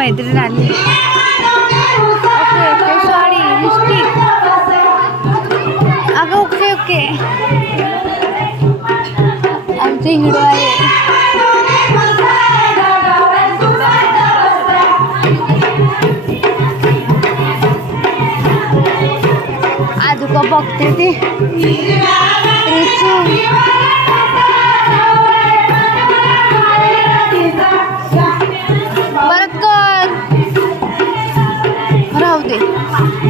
मैत्रीण आली. Okay okay sorry mistake अगं ओके ओके आमचे हिरो आहे बघते. Thank you.